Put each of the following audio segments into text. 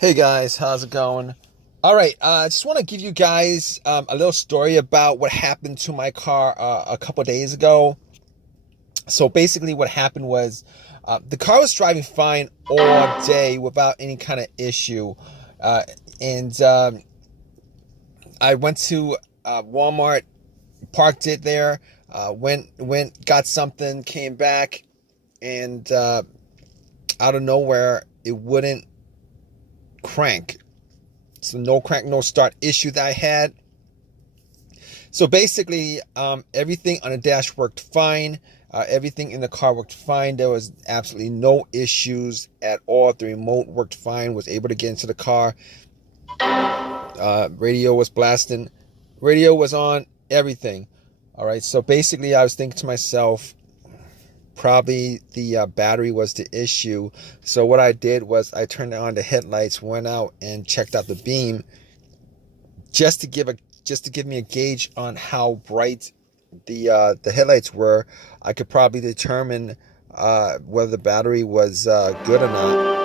Hey guys, how's it going? All right, I just want to give you guys a little story about what happened to my car a couple days ago. So basically, what happened was the car was driving fine all day without any kind of issue, uh, and I went to Walmart, parked it there, got something, came back, and out of nowhere, it wouldn't crank. So no crank, no start issue that I had. So basically, everything on the dash worked fine. Everything in the car worked fine. There was absolutely no issues at all. The remote worked fine. Was able to get into the car. Radio was blasting. Radio was on. Everything. All right. So basically, I was thinking to myself, probably the battery was the issue. So what I did was I turned on the headlights, went out and checked out the beam, just to give me a gauge on how bright the headlights were. I could probably determine whether the battery was good or not.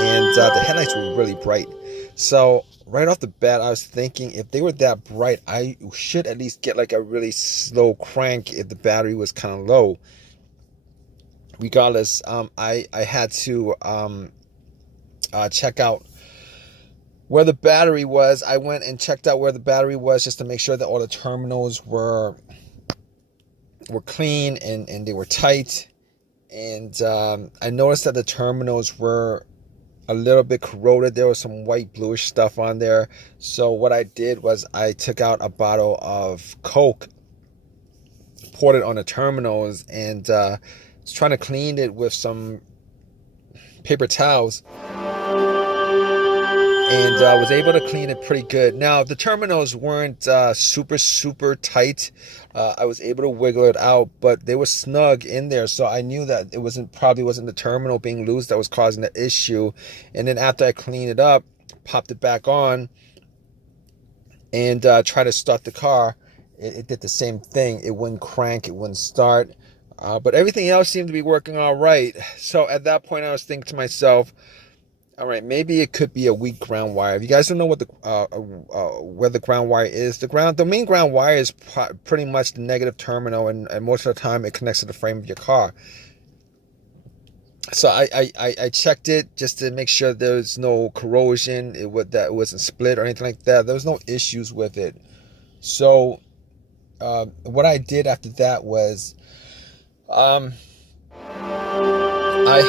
And the headlights were really bright. So right off the bat, I was thinking if they were that bright, I should at least get like a really slow crank if the battery was kind of low. Regardless, I had to check out where the battery was. I went and checked out where the battery was just to make sure that all the terminals were clean and they were tight. And I noticed that the terminals were a little bit corroded. There was some white bluish stuff on there. So what I did was I took out a bottle of Coke, poured it on the terminals, and was trying to clean it with some paper towels, and was able to clean it pretty good. Now the terminals weren't super tight. I was able to wiggle it out, but they were snug in there, so I knew that it probably wasn't the terminal being loose that was causing the issue. And then after I cleaned it up, popped it back on, and tried to start the car, it did the same thing. It wouldn't crank, it wouldn't start. But everything else seemed to be working all right. So at that point, I was thinking to myself, all right, maybe it could be a weak ground wire. If you guys don't know what where the ground wire is, the main ground wire is pretty much the negative terminal, and most of the time it connects to the frame of your car. So I checked it just to make sure there's no corrosion, that it wasn't split or anything like that. There was no issues with it. So what I did after that was I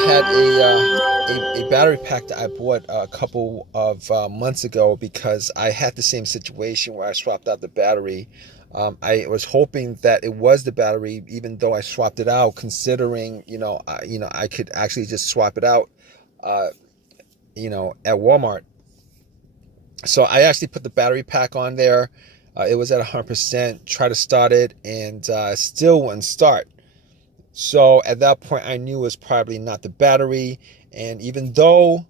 had a battery pack that I bought a couple of months ago because I had the same situation where I swapped out the battery. I was hoping that it was the battery, even though I swapped it out, considering I could actually just swap it out, at Walmart. So I actually put the battery pack on there. It was at 100%. Tried to start it, and still wouldn't start. So at that point, I knew it was probably not the battery. And even though,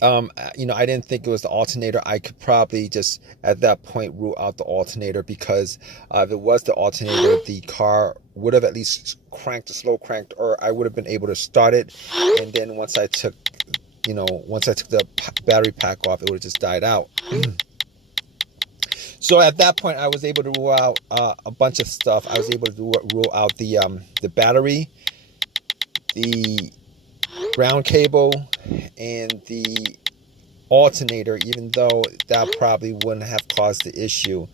I didn't think it was the alternator, I could probably just at that point rule out the alternator, because if it was the alternator, the car would have at least slow cranked, or I would have been able to start it. And then once I took the battery pack off, it would have just died out. So at that point, I was able to rule out a bunch of stuff. I was able to rule out the battery, the ground cable, and the alternator, even though that probably wouldn't have caused the issue.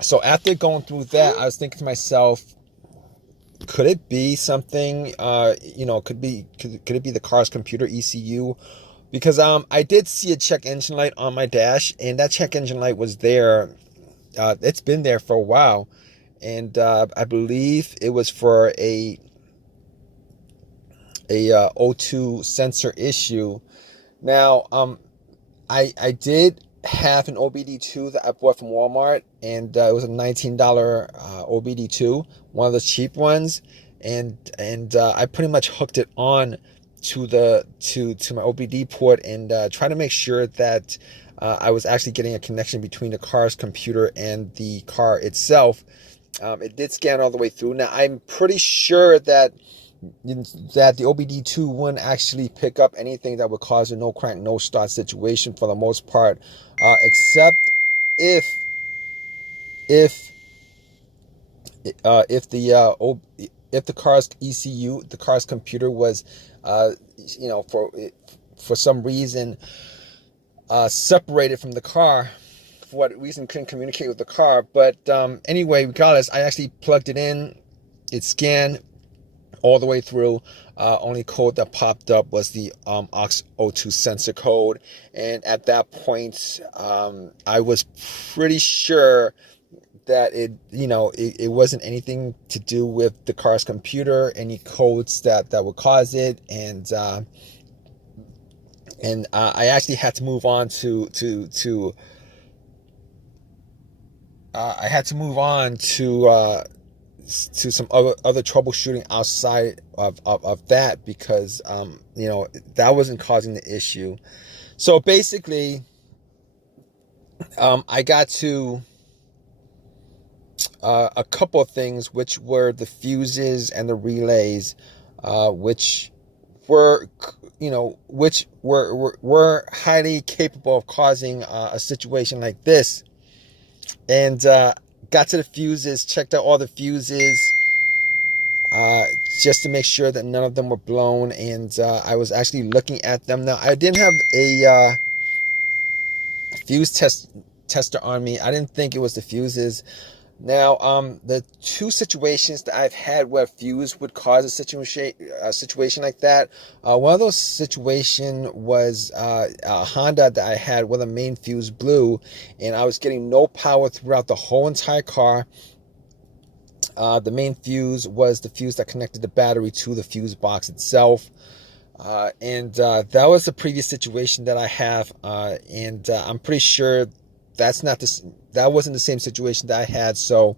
So after going through that, I was thinking to myself, could it be something? Could it be the car's computer ECU? Because I did see a check engine light on my dash, and that check engine light was there. It's been there for a while, and I believe it was for a O2 sensor issue. Now, I did have an OBD2 that I bought from Walmart, and it was a $19 OBD2, one of the cheap ones, and I pretty much hooked it on to my OBD port, and try to make sure that I was actually getting a connection between the car's computer and the car itself. It did scan all the way through. Now I'm pretty sure that that the OBD2 wouldn't actually pick up anything that would cause a no crank, no start situation for the most part, except if if if the if the car's ECU, the car's computer was, for some reason separated from the car. For what reason, couldn't communicate with the car. But anyway, regardless, I actually plugged it in. It scanned all the way through. Only code that popped up was the aux02 sensor code, and at that point, I was pretty sure that it wasn't anything to do with the car's computer, any codes that would cause it, and I actually had to move on to I had to move on to some other troubleshooting outside of that, because that wasn't causing the issue. So basically, I got to a couple of things, which were the fuses and the relays, which were highly capable of causing a situation like this. And got to the fuses, checked out all the fuses, just to make sure that none of them were blown. And I was actually looking at them. Now, I didn't have a fuse tester on me. I didn't think it was the fuses. Now, the two situations that I've had where fuse would cause a situation like that, one of those situations was a Honda that I had where the main fuse blew, and I was getting no power throughout the whole entire car. The main fuse was the fuse that connected the battery to the fuse box itself. And that was the previous situation that I have, and I'm pretty sure that wasn't the same situation that I had, so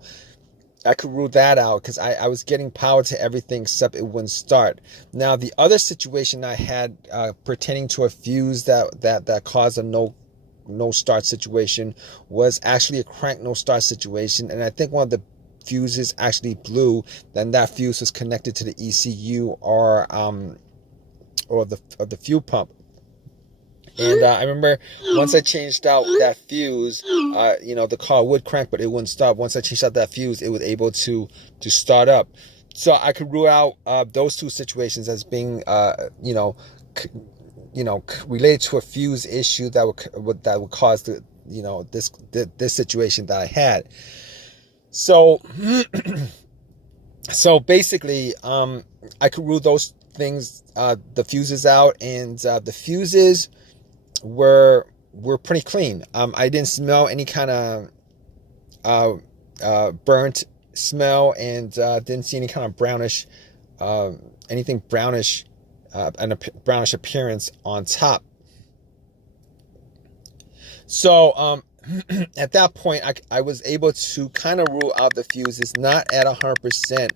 I could rule that out, because I was getting power to everything except it wouldn't start. Now, the other situation I had pertaining to a fuse that caused a no start situation was actually a crank no start situation, and I think one of the fuses actually blew. Then that fuse was connected to the ECU or the fuel pump. And I remember once I changed out that fuse, the car would crank, but it wouldn't stop. Once I changed out that fuse, it was able to start up. So I could rule out those two situations as being, related to a fuse issue that would cause this situation that I had. So, basically, I could rule those things, the fuses out, and the fuses were pretty clean. I didn't smell any kind of burnt smell, and didn't see any kind of brownish, anything brownish, and a brownish appearance on top. So at that point, I was able to kind of rule out the fuses, not at 100%,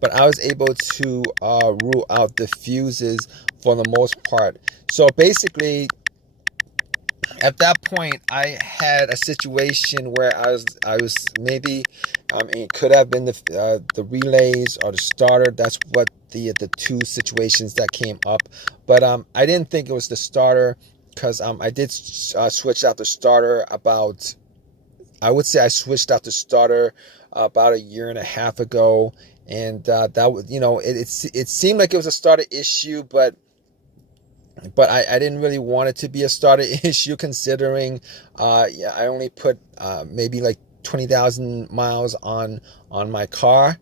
but I was able to rule out the fuses for the most part. So basically, at that point, I had a situation where I was maybe, it could have been the relays or the starter. That's what the two situations that came up. But I didn't think it was the starter, because I did switch out the starter about, I would say I switched out the starter about a year and a half ago, and that was, it seemed like it was a starter issue, but I didn't really want it to be a starter issue, considering I only put maybe like 20,000 miles on my car,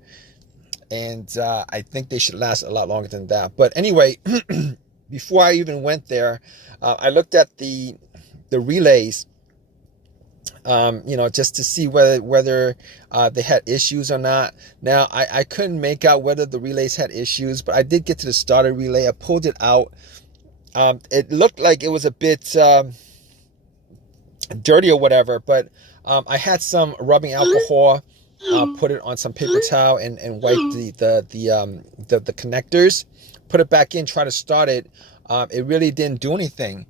and I think they should last a lot longer than that. But anyway, before I even went there, I looked at the relays, just to see whether they had issues or not. Now, I couldn't make out whether the relays had issues, but I did get to the starter relay. I pulled it out. It looked like it was a bit dirty or whatever, but I had some rubbing alcohol, put it on some paper towel, and wiped the connectors, put it back in, try to start it. It really didn't do anything.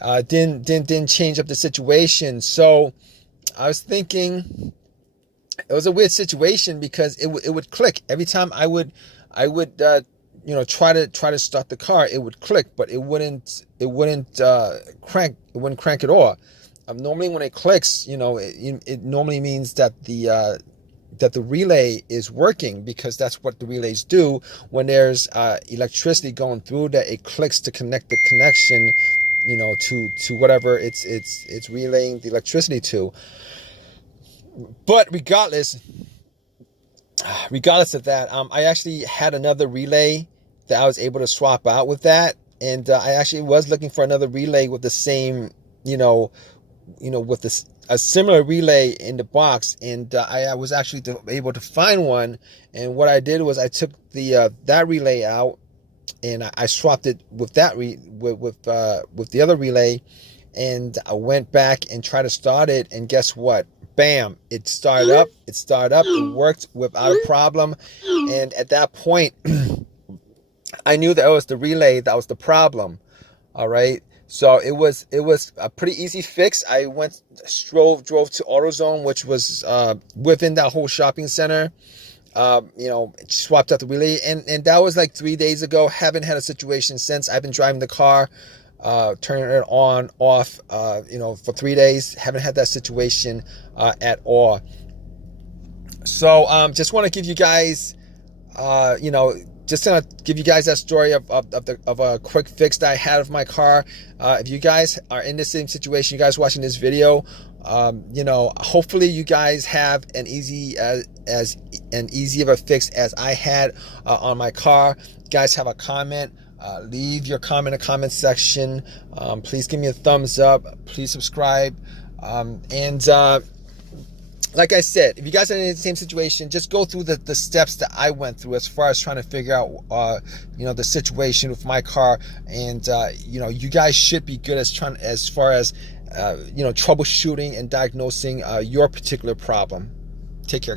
Didn't change up the situation. So I was thinking it was a weird situation, because it would click every time I would I would try to start the car. It would click, but it wouldn't crank. It wouldn't crank at all. Normally when it clicks, it normally means that the relay is working, because that's what the relays do when there's electricity going through, that it clicks to connect the connection, to whatever it's relaying the electricity to. But regardless of that, I actually had another relay that I was able to swap out with that, and I actually was looking for another relay with the same, with a similar relay in the box, and I was actually able to find one. And what I did was I took that relay out, and I swapped it with with the other relay, and I went back and tried to start it, and guess what? Bam! It started up. It worked without a problem. And at that point, I knew that it was the relay that was the problem. All right. So it was a pretty easy fix. I drove to AutoZone, which was within that whole shopping center. Swapped out the relay, and that was like 3 days ago. Haven't had a situation since. I've been driving the car, turning it on, off, for 3 days. Haven't had that situation at all. So just want to give you guys, just gonna give you guys that story of a quick fix that I had of my car. If you guys are in the same situation, you guys watching this video, hopefully you guys have as easy of a fix as I had on my car. You guys have a comment, leave your comment in the comment section. Please give me a thumbs up. Please subscribe. Like I said, if you guys are in the same situation, just go through the steps that I went through as far as trying to figure out, the situation with my car. And, you guys should be good as far as troubleshooting and diagnosing your particular problem. Take care, guys.